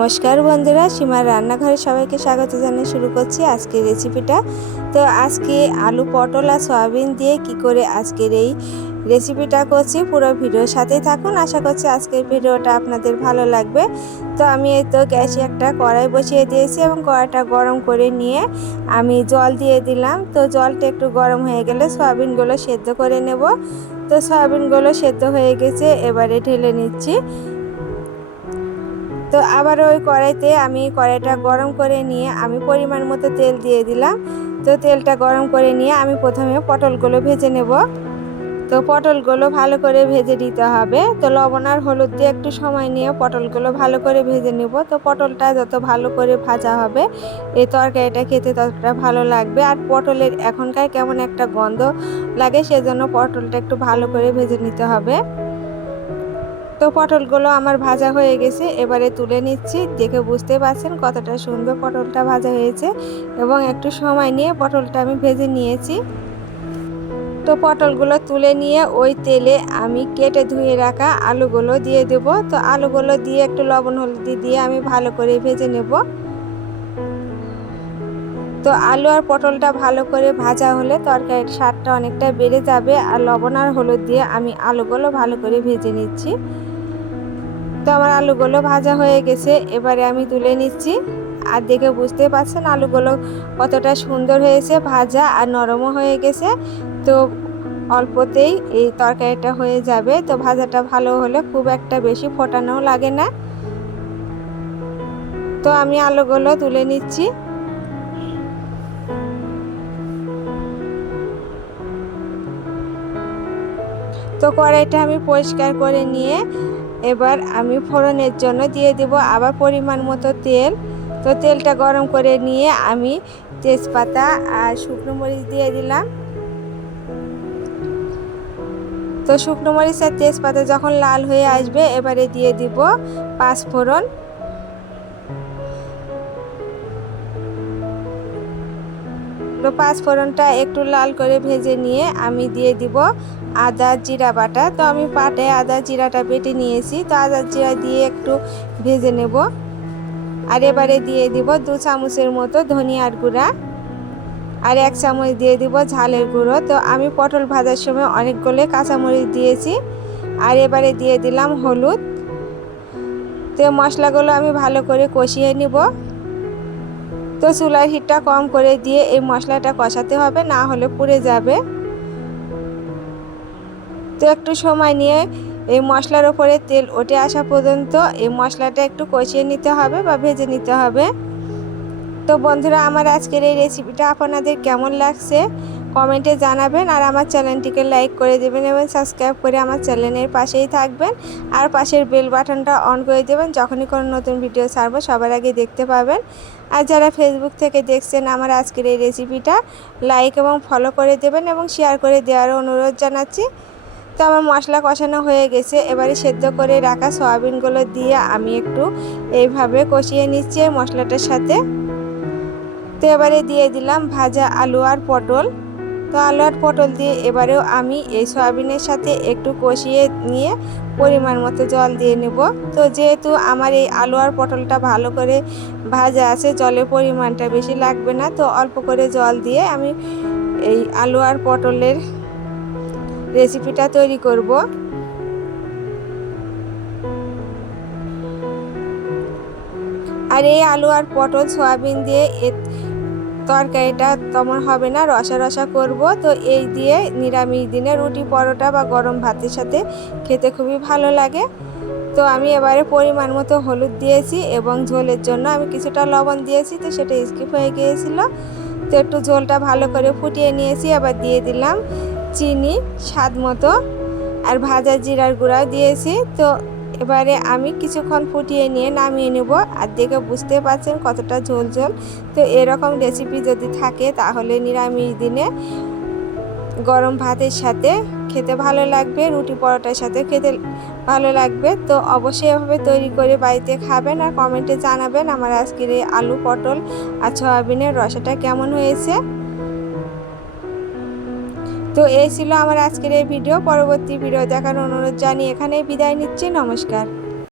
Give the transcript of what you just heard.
নমস্কার বন্ধুরা, সীমার রান্নাঘরে সবাইকে স্বাগত জানিয়ে শুরু করছি আজকের রেসিপিটা। তো আজকে আলু পটল আর সয়াবিন দিয়ে কি করে আজকের এই রেসিপিটা করছি, পুরো ভিডিওর সাথেই থাকুন। আশা করছি আজকের ভিডিওটা আপনাদের ভালো লাগবে। তো আমি এই তো গ্যাসে একটা কড়াই বসিয়ে দিয়েছি এবং কড়াইটা গরম করে নিয়ে আমি জল দিয়ে দিলাম। তো জলটা একটু গরম হয়ে গেলে সয়াবিনগুলো সেদ্ধ করে নেব। তো সয়াবিনগুলো সেদ্ধ হয়ে গেছে, এবারে ঢেলে নিচ্ছি। তো আবার ওই কড়াইতে আমি কড়াইটা গরম করে নিয়ে আমি পরিমাণ মতো তেল দিয়ে দিলাম। তো তেলটা গরম করে নিয়ে আমি প্রথমে পটলগুলো ভেজে নেব। তো পটলগুলো ভালো করে ভেজে দিতে হবে। তো লবণ আর হলুদ দিয়ে একটু সময় নিয়ে পটলগুলো ভালো করে ভেজে নেব। তো পটলটা যত ভালো করে ভাজা হবে এই তরকারিটা খেতে ততটা ভালো লাগবে। আর পটলের এখনকার কেমন একটা গন্ধ লাগে, সেজন্য পটলটা একটু ভালো করে ভেজে নিতে হবে। তো পটলগুলো আমার ভাজা হয়ে গেছে, এবারে তুলে নিচ্ছি। দেখে বুঝতে পারছেন কতটা সুন্দর পটলটা ভাজা হয়েছে এবং একটু সময় নিয়ে পটলটা আমি ভেজে নিয়েছি। তো পটলগুলো তুলে নিয়ে ওই তেলে আমি কেটে ধুয়ে রাখা আলুগুলো দিয়ে দেব। তো আলুগুলো দিয়ে একটু লবণ হলদি দিয়ে আমি ভালো করে ভেজে নেব। তো আলু আর পটলটা ভালো করে ভাজা হলে তরকারির স্বাদটা অনেকটা বেড়ে যাবে। আর লবণ আর হলুদ দিয়ে আমি আলুগুলো ভালো করে ভেজে নিচ্ছি। তো আমার আলুগুলো ভাজা হয়ে গেছে, এবারে আমি তুলে নিচ্ছি। আর দেখে বুঝতে পারছেন আলুগুলো কতটা সুন্দর হয়েছে, ভাজা আর নরমও হয়ে গেছে। তো অল্পতেই এই তরকারিটা হয়ে যাবে। তো ভাজাটা ভালো হলে খুব একটা বেশি ফোটানোও লাগে না। তো আমি আলুগুলো তুলে নিচ্ছি। তো কড়াইটা আমি পরিষ্কার করে নিয়ে এবার আমি ফোড়নের জন্য দিয়ে দেব আবার পরিমাণ মতো তেল। তো তেলটা গরম করে নিয়ে আমি তেজপাতা আর শুকনো মরিচ দিয়ে দিলাম। তো শুকনো মরিচ আর তেজপাতা যখন লাল হয়ে আসবে এবারে দিয়ে দিব পাঁচফোড়ন। তো পাঁচফোড়নটা একটু লাল করে ভেজে নিয়ে আমি দিয়ে দিব আদা জিরা বাটা। তো আমি পাটে আদা জিরাটা বেটে নিয়েছি। তো আদা জিরা দিয়ে একটু ভেজে নেব। আর এবারে দিয়ে দিব 2 চামচের মতো ধনিয়ার গুঁড়া আর 1 চামচ দিয়ে দিব ঝালের গুঁড়ো। তো আমি পটল ভাজার সময় অনেকগুলো কাঁচামরিচ দিয়েছি। আর এবারে দিয়ে দিলাম হলুদ। তো মশলাগুলো আমি ভালো করে কষিয়ে নিব। তো চুলার হিটটা কম করে দিয়ে এই মশলাটা কষাতে হবে, না হলে পুড়ে যাবে। তো একটু সময় নিয়ে এই মশলার উপরে তেল উঠে আসা পর্যন্ত এই মশলাটা একটু কষিয়ে নিতে হবে বা ভেজে নিতে হবে। তো বন্ধুরা, আমার আজকের এই রেসিপিটা আপনাদের কেমন লাগছে কমেন্টে জানাবেন। আর আমার চ্যানেলটিকে লাইক করে দেবেন এবং সাবস্ক্রাইব করে আমার চ্যানেলের পাশেই থাকবেন। আর পাশের বেল বাটনটা অন করে দেবেন, যখনই কোনো নতুন ভিডিও ছাড়বো সবার আগে দেখতে পাবেন। আর যারা ফেসবুক থেকে দেখছেন আমার আজকের এই রেসিপিটা লাইক এবং ফলো করে দেবেন এবং শেয়ার করে দেওয়ার অনুরোধ জানাচ্ছি। তো আমার মশলা কষানো হয়ে গেছে, এবারে সেদ্ধ করে রাখা সয়াবিনগুলো দিয়ে আমি একটু এইভাবে কষিয়ে নিচ্ছি এই মশলাটার সাথে। তো এবারে দিয়ে দিলাম ভাজা আলু আর পটল। তো আলু আর পটল দিয়ে এবারেও আমি এই সয়াবিনের সাথে একটু কষিয়ে নিয়ে পরিমাণ মতো জল দিয়ে নেব। তো যেহেতু আমার এই আলু আর পটলটা ভালো করে ভাজা আছে, জলের পরিমাণটা বেশি লাগবে না। তো অল্প করে জল দিয়ে আমি এই আলু আর পটলের রেসিপিটা তৈরি করব। আর এই আলু আর পটল সয়াবিন দিয়ে তরকারিটা তেমন হবে না, রসা রসা করব। তো এই দিয়ে নিরামিষ দিনে রুটি পরোটা বা গরম ভাতের সাথে খেতে খুবই ভালো লাগে। তো আমি এবারে পরিমাণ মতো হলুদ দিয়েছি এবং ঝোলের জন্য আমি কিছুটা লবণ দিয়েছি, তো সেটা স্কিপ হয়ে গিয়েছিল। তো একটু ঝোলটা ভালো করে ফুটিয়ে নিয়েছি। আবার দিয়ে দিলাম চিনি স্বাদ মতো আর ভাজা জিরার গুঁড়া দিয়েছি। তো এবারে আমি কিছুক্ষণ ফুটিয়ে নিয়ে নামিয়ে নেব। আর দেখে বুঝতে পারছেন কতটা ঝোল ঝোল। তো এরকম রেসিপি যদি থাকে তাহলে নিরামিষ দিনে গরম ভাতের সাথে খেতে ভালো লাগবে, রুটি পরোটার সাথে খেতে ভালো লাগবে। তো অবশ্যই এভাবে তৈরি করে বাড়িতে খাবেন আর কমেন্টে জানাবেন আমার আজকের এই আলু পটল আর সয়াবিনের রসাটা কেমন হয়েছে। তো এই ছিল আমার আজকের এই ভিডিও। পরবর্তী ভিডিও দেখার অনুরোধ জানিয়ে এখানেই বিদায় নিচ্ছি। নমস্কার।